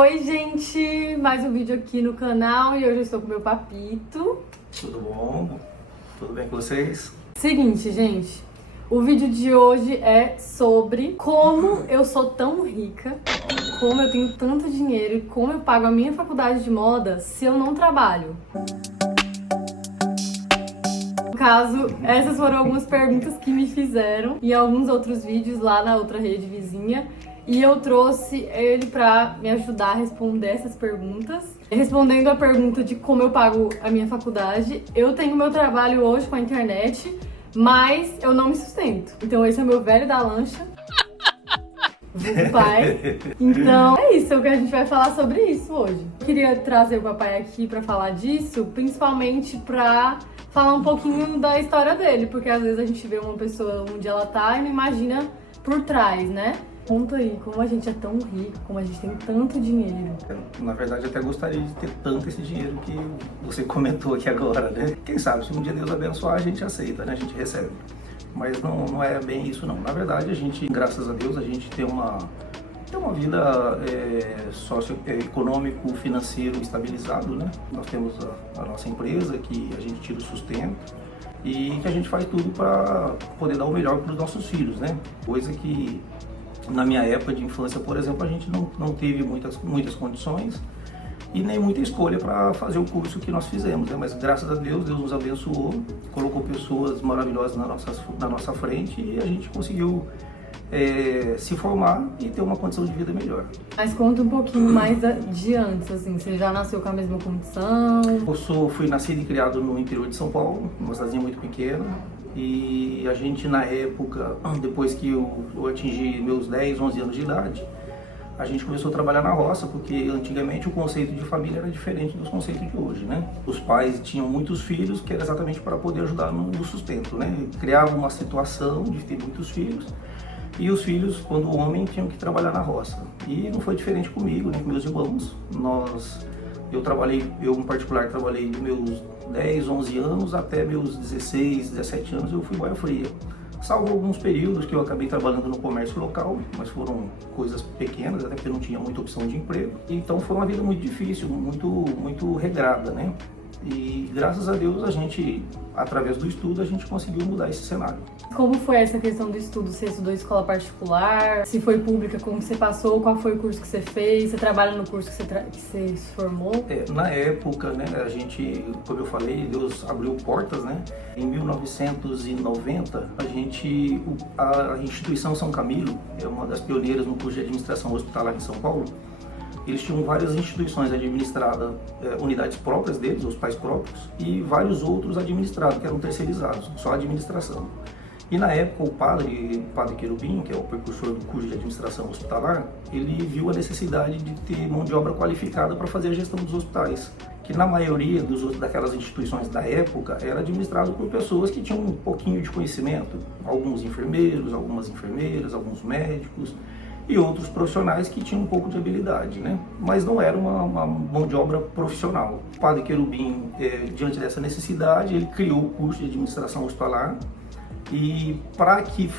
Oi, gente! Mais um vídeo aqui no canal e hoje eu estou com meu papito. Tudo bom? Tudo bem com vocês? Seguinte, gente, o vídeo de hoje é sobre como eu sou tão rica, como eu tenho tanto dinheiro e como eu pago a minha faculdade de moda se eu não trabalho. No caso, essas foram algumas perguntas que me fizeram em alguns outros vídeos lá na outra rede vizinha. E eu trouxe ele pra me ajudar a responder essas perguntas. Respondendo a pergunta de como eu pago a minha faculdade, eu tenho meu trabalho hoje com a internet, mas eu não me sustento. Então esse é o meu velho da lancha, vulgo pai. Então é isso, é o que a gente vai falar sobre isso hoje. Eu queria trazer o papai aqui pra falar disso, principalmente pra falar um pouquinho da história dele, porque às vezes a gente vê uma pessoa onde ela tá e não imagina por trás, né? Conta aí, como a gente é tão rico, como a gente tem tanto dinheiro. Na verdade, eu até gostaria de ter tanto esse dinheiro que você comentou aqui agora, né? Quem sabe, se um dia Deus abençoar, a gente aceita, né? A gente recebe. Mas não é bem isso, não. Na verdade, a gente, graças a Deus, a gente tem uma vida socioeconômico, financeiro estabilizado, né? Nós temos a nossa empresa, que a gente tira o sustento e que a gente faz tudo para poder dar o melhor para os nossos filhos, né? Coisa que na minha época de infância, por exemplo, a gente não teve muitas condições e nem muita escolha para fazer o curso que nós fizemos, né? Mas graças a Deus, Deus nos abençoou, colocou pessoas maravilhosas na nossa frente e a gente conseguiu se formar e ter uma condição de vida melhor. Mas conta um pouquinho mais de antes, assim, você já nasceu com a mesma condição? Fui nascido e criado no interior de São Paulo, numa cidadezinha muito pequena. E a gente, na época, depois que eu atingi meus 10, 11 anos de idade, a gente começou a trabalhar na roça, porque antigamente o conceito de família era diferente dos conceitos de hoje, né? Os pais tinham muitos filhos, que era exatamente para poder ajudar no sustento, né? Criavam uma situação de ter muitos filhos, e os filhos, quando homem, tinham que trabalhar na roça. E não foi diferente comigo, nem com meus irmãos. Eu em particular trabalhei de meus 10, 11 anos até meus 16, 17 anos eu fui boia fria. Salvo alguns períodos que eu acabei trabalhando no comércio local, mas foram coisas pequenas, até porque não tinha muita opção de emprego. Então foi uma vida muito difícil, muito regrada, né? E graças a Deus a gente, através do estudo, a gente conseguiu mudar esse cenário. Como foi essa questão do estudo? Você estudou em escola particular? Se foi pública, como você passou? Qual foi o curso que você fez? Você trabalha no curso que você se formou? Na época, né, a gente, como eu falei, Deus abriu portas, né? Em 1990, a instituição São Camilo, é uma das pioneiras no curso de administração hospitalar em São Paulo. Eles tinham várias instituições administradas, unidades próprias deles, os pais próprios, e vários outros administrados, que eram terceirizados, só a administração. E na época o padre Querubim, que é o precursor do curso de administração hospitalar, ele viu a necessidade de ter mão de obra qualificada para fazer a gestão dos hospitais, que na maioria daquelas instituições da época era administrado por pessoas que tinham um pouquinho de conhecimento, alguns enfermeiros, algumas enfermeiras, alguns médicos, e outros profissionais que tinham um pouco de habilidade, né? Mas não era uma mão de obra profissional. O padre Querubim, diante dessa necessidade, ele criou o curso de administração hospitalar e para que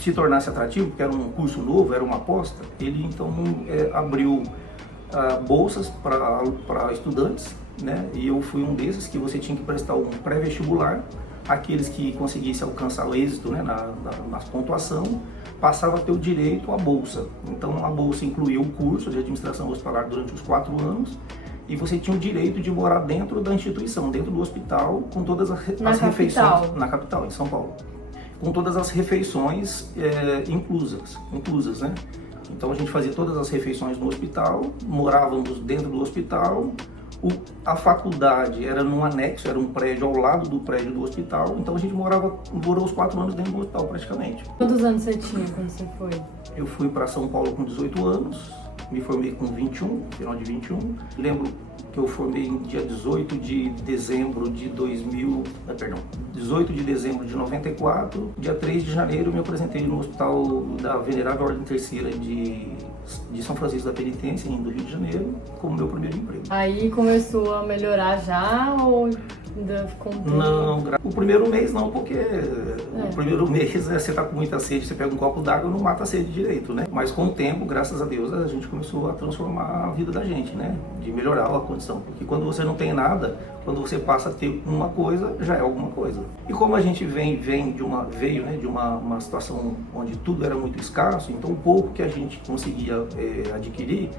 se tornasse atrativo, porque era um curso novo, era uma aposta, ele então abriu bolsas para estudantes, né? E eu fui um desses que você tinha que prestar um pré-vestibular. Aqueles que conseguissem alcançar o êxito, né, na pontuação, passava a ter o direito à bolsa. Então a bolsa incluía o curso de administração hospitalar durante os 4 anos e você tinha o direito de morar dentro da instituição, dentro do hospital, com todas as refeições. Na capital, em São Paulo. Com todas as refeições inclusas, né? Então a gente fazia todas as refeições no hospital, morávamos dentro do hospital. A faculdade era num anexo, era um prédio ao lado do prédio do hospital, então a gente morou os 4 anos dentro do hospital praticamente. Quantos anos você tinha quando você foi? Eu fui para São Paulo com 18 anos, me formei com 21, final de 21. Lembro que eu formei no dia 18 de dezembro de 94, dia 3 de janeiro eu me apresentei no Hospital da Venerável Ordem Terceira de São Francisco da Penitência, do Rio de Janeiro, como meu primeiro emprego. Aí começou a melhorar já ou Ainda ficou um tempo? Não, o primeiro mês não, porque o primeiro mês, né, você tá com muita sede, você pega um copo d'água e não mata a sede direito, né? Mas com o tempo, graças a Deus, a gente começou a transformar a vida da gente, né? De melhorar a condição. Porque quando você não tem nada, quando você passa a ter uma coisa, já é alguma coisa. E como a gente veio de uma situação onde tudo era muito escasso, então o pouco que a gente conseguia adquirir,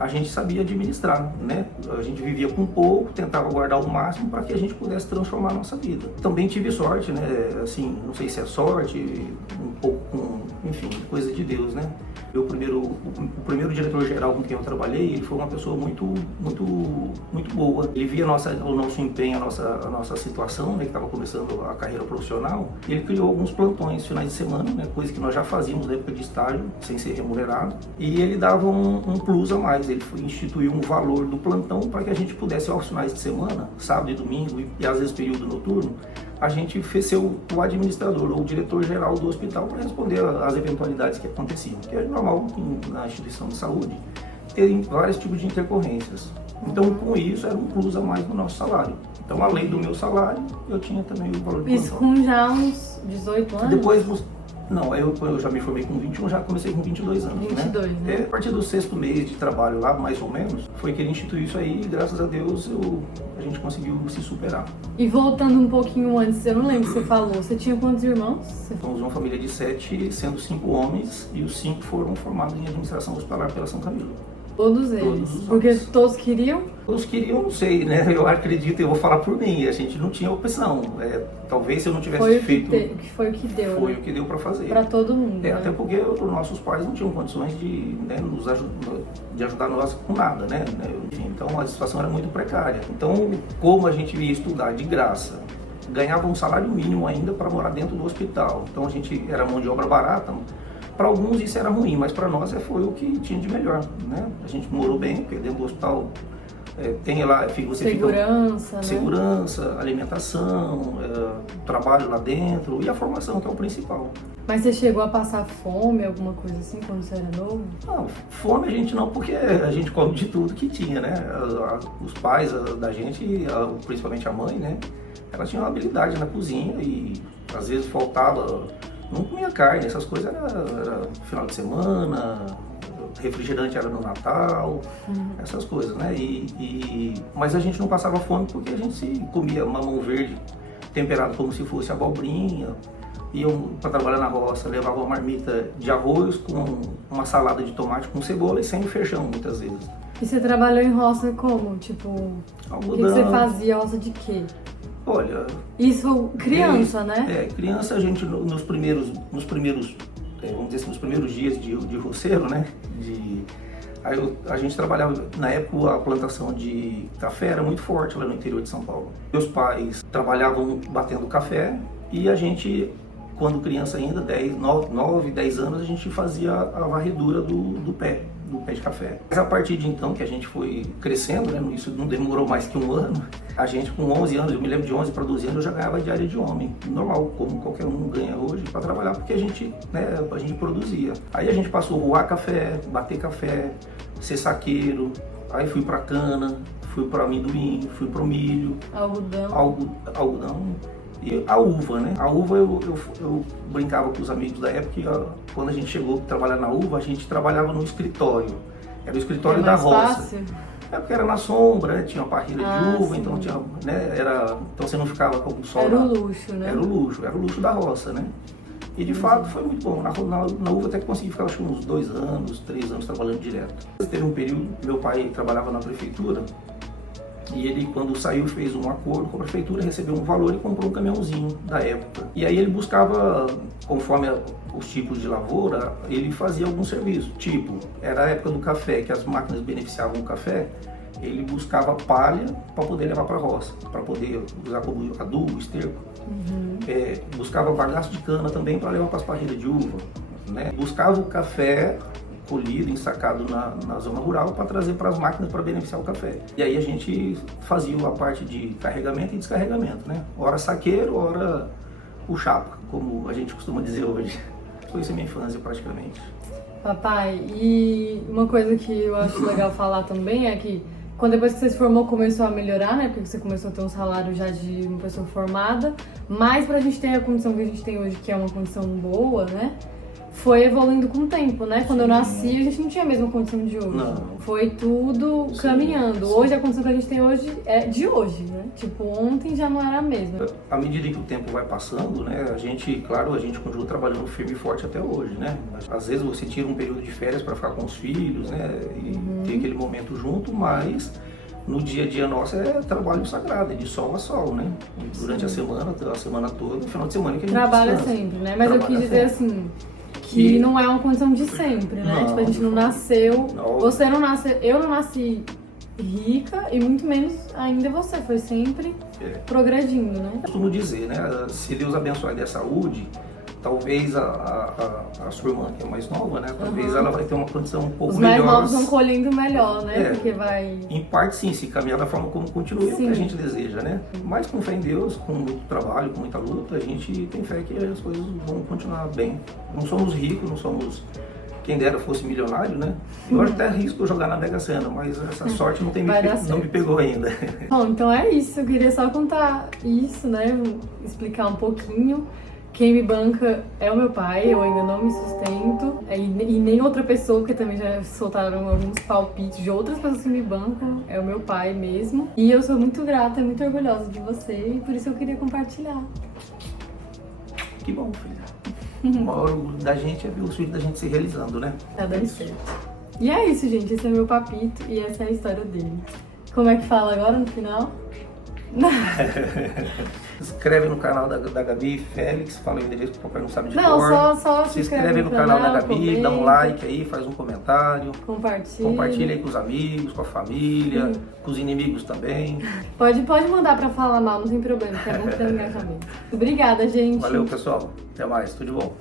a gente sabia administrar, né? A gente vivia com pouco, tentava guardar o máximo para que a gente pudesse transformar a nossa vida. Também tive sorte, né? Assim, não sei se é sorte, um pouco enfim, coisa de Deus, né? O primeiro diretor-geral com quem eu trabalhei, ele foi uma pessoa muito boa. Ele via o nosso empenho, a nossa situação, né, que estava começando a carreira profissional, e ele criou alguns plantões finais de semana, né, coisa que nós já fazíamos na época de estágio, sem ser remunerado, e ele dava um plus a mais. Ele instituiu um valor do plantão para que a gente pudesse, aos finais de semana, sábado e domingo, e às vezes período noturno, a gente fez ser o administrador ou o diretor-geral do hospital para responder às eventualidades que aconteciam, que é normal na instituição de saúde, ter vários tipos de intercorrências. Então, com isso, era um plus a mais no nosso salário. Então, além do meu salário, eu tinha também o valor do plantão. Isso com já uns 18 anos? Depois, não, eu já me formei com 21, já comecei com 22 anos, 22, né? A partir do 6º mês de trabalho lá, mais ou menos, foi que ele instituiu isso aí e, graças a Deus, a gente conseguiu se superar. E voltando um pouquinho antes, eu não lembro se você falou, você tinha quantos irmãos? Somos uma família de 7, sendo 5 homens, e os 5 foram formados em administração hospitalar pela São Camilo. Todos eles? Todos os Porque homens. todos queriam? Todos queriam, não sei, né? Eu acredito, eu vou falar por mim, a gente não tinha opção. Talvez se eu não tivesse feito... Foi o que deu, Foi né? o que deu para fazer. Para todo mundo, né? Até porque os nossos pais não tinham condições de ajudar nós com nada, né? Enfim, então a situação era muito precária. Então, como a gente ia estudar de graça, ganhava um salário mínimo ainda para morar dentro do hospital. Então a gente era mão de obra barata. Para alguns isso era ruim, mas para nós foi o que tinha de melhor, né? A gente morou bem, porque dentro do hospital tem lá, segurança, né? Segurança, alimentação, trabalho lá dentro e a formação, que é o principal. Mas você chegou a passar fome, alguma coisa assim, quando você era novo? Não, fome a gente não, porque a gente come de tudo que tinha, né? Os pais da gente, principalmente a mãe, né? Ela tinha uma habilidade na cozinha e às vezes faltava, não comia carne, essas coisas era final de semana, refrigerante era no Natal, essas coisas, né? Mas a gente não passava fome porque a gente comia mamão verde temperado como se fosse abobrinha, iam para trabalhar na roça, levava uma marmita de arroz com uma salada de tomate com cebola e sem o feijão, muitas vezes. E você trabalhou em roça como? Tipo, algodão. O que você fazia? Roça de quê? Olha... Isso criança, né? Criança a gente nos primeiros vamos dizer assim, nos primeiros dias de roceiro, né? A gente trabalhava, na época a plantação de café era muito forte lá no interior de São Paulo. Meus pais trabalhavam batendo café e a gente, quando criança ainda, 9, 10 anos, a gente fazia a varredura do pé de café. Mas a partir de então que a gente foi crescendo, né, isso não demorou mais que um ano, a gente com 11 anos, eu me lembro de 11 para 12 anos, eu já ganhava diária de homem, normal, como qualquer um ganha hoje, para trabalhar, porque a gente produzia. Aí a gente passou a roar café, bater café, ser saqueiro, aí fui para cana, fui para amendoim, fui para o milho, algodão. E a uva, né? A uva eu brincava com os amigos da época que quando a gente chegou a trabalhar na uva, a gente trabalhava no escritório. Era o escritório da roça. Fácil? Porque era na sombra, né? Tinha uma parrilha de uva, sim. Então tinha, né? Então você não ficava com o sol. Era o luxo, né? Era o luxo da roça, né? E de fato foi muito bom. Na uva até que consegui ficar acho que uns 2 anos, 3 anos trabalhando direto. Teve um período, meu pai trabalhava na prefeitura. E ele, quando saiu, fez um acordo com a prefeitura, recebeu um valor e comprou um caminhãozinho da época. E aí ele buscava, conforme os tipos de lavoura, ele fazia algum serviço. Tipo, era a época do café, que as máquinas beneficiavam o café, ele buscava palha para poder levar para a roça, para poder usar como adubo, esterco. Buscava bagaço de cana também para levar para as parrilhas de uva, né? Buscava o café colhido, ensacado na zona rural para trazer para as máquinas para beneficiar o café. E aí a gente fazia a parte de carregamento e descarregamento, né? Ora saqueiro, ora o chapa, como a gente costuma dizer hoje. Foi isso a minha infância praticamente. Papai, e uma coisa que eu acho legal falar também é que depois que você se formou, começou a melhorar, né? Porque você começou a ter um salário já de uma pessoa formada. Mas pra gente ter a condição que a gente tem hoje, que é uma condição boa, né? Foi evoluindo com o tempo, né? Quando eu nasci, a gente não tinha a mesma condição de hoje. Não. Foi tudo caminhando. Hoje, a condição que a gente tem hoje é de hoje, né? Tipo, ontem já não era a mesma. À medida que o tempo vai passando, né, a gente continua trabalhando firme e forte até hoje, né? Às vezes você tira um período de férias para ficar com os filhos, né, e ter aquele momento junto, mas no dia a dia nosso é trabalho sagrado, é de sol a sol, né? Durante a semana toda, no final de semana que a gente Trabalha descansa. sempre, né? Mas eu Trabalha quis dizer sempre. assim, que não é uma condição de sempre, né? Não, Tipo, a gente não de forma- nasceu, Não. você não nasceu, eu não nasci rica e muito menos ainda você, foi sempre É. progredindo, né? Costumo dizer, né? Se Deus abençoar e der saúde, talvez a sua irmã, que é mais nova, né? Talvez ela vai ter uma condição um pouco Os mais melhor. novos vão colhendo melhor, né? É. Porque vai... Em parte, sim, se caminhar da forma como continua, é o que Sim. a gente deseja, né? Mas com fé em Deus, com muito trabalho, com muita luta, a gente tem fé que as coisas vão continuar bem. Não somos ricos, não somos... Quem dera fosse milionário, né? Eu até arrisco jogar na Mega Sena, mas essa sorte não Vai dar não me certo. pegou ainda. Bom, então é isso. Eu queria só contar isso, né? Explicar um pouquinho. Quem me banca é o meu pai, eu ainda não me sustento. E nem outra pessoa, porque também já soltaram alguns palpites de outras pessoas que me bancam, é o meu pai mesmo. E eu sou muito grata e muito orgulhosa de você, e por isso eu queria compartilhar. Que bom, filha. O maior orgulho da gente é ver os filhos da gente se realizando, né? Tá dando certo. E é isso, gente. Esse é meu papito e essa é a história dele. Como é que fala agora no final? Se inscreve no canal da Gabi Félix, fala o endereço que o papai não sabe de Não, cor. só Se inscreve no canal da Gabi, dá um like aí, faz um comentário. Compartilha aí com os amigos, com a família, com os inimigos também. Pode mandar pra falar mal, não tem problema, que é bom ter um engajamento. Obrigada, gente. Valeu, pessoal. Até mais. Tudo de bom.